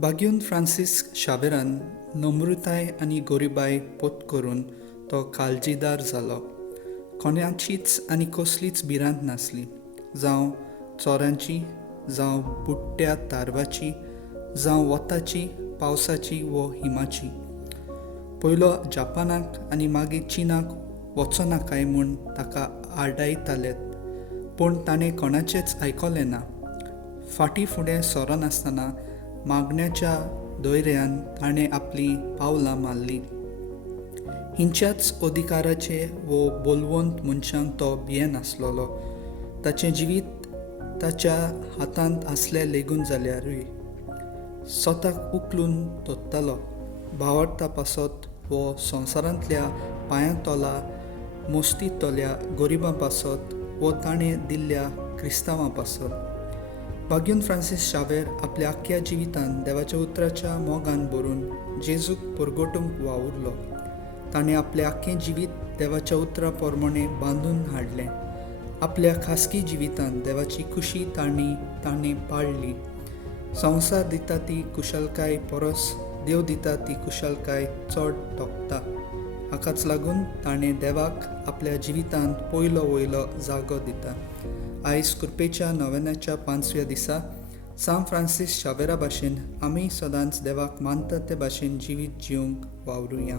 बागीवन Francis शावेरान नम्रताय आनी गोरिबाय पोत करून तो काळजीदार जालो. कोणाचीच आनी कसलीच भिरांत नासली, जावं चोरांची, जावं बुडट्या तारवाची, जावं वताची, पावसाची व हिमाची. पयलो जपानाक आनी मागीर चीनाक वचो नाकाय म्हूण ताका आडायताले, पूण ताणें कोणाचेंच आयकलें ना. फाटीं फुडें सरनासतना मागण्याच्या दोयऱ्यान ताणें आपलीं पावलां मारलीं. हिंच्याच अधिकाराचे वो बोलवंत मनशांक तो भियेनासलोलो. ताचें जिवीत ताच्या हातांत आसलें लेगून जाल्यारूय स्वताक उखलून धरतालो. भावार्था पासत वो संवसारांतल्या पांयांतोला मोस्तींतल्या गरिबां पासत वो ताणें दिल्ल्या क्रिस्तांवां पासत. बागीवन फ्रांसीस शावेर आपल्या आख्ख्या जिवितांत देवाच्या उतराच्या मोगान भरून जेजूक परगटूंक वावुरलो. ताणें आपलें आख्खें जिवीत देवाच्या उतरा पोरमोणें बांदून हाडलें. आपल्या खासगी जिवितांत देवाची खुशी ताणें पाळली. संवसार दिता ती कुशलकाय परस देव दिता ती कुशलकाय चड तोखता. हाकाच लागून ताणें देवाक आपल्या जिवितांत पयलो वयलो जागो दिता. आयज कृपेच्या नोवेनाच्या 5व्या दिसा सांत फ्रांसीस शावेरा भाशेन आमी सदांच देवाक मानता ते भाशेन जिवीत जिवंक वावरुया.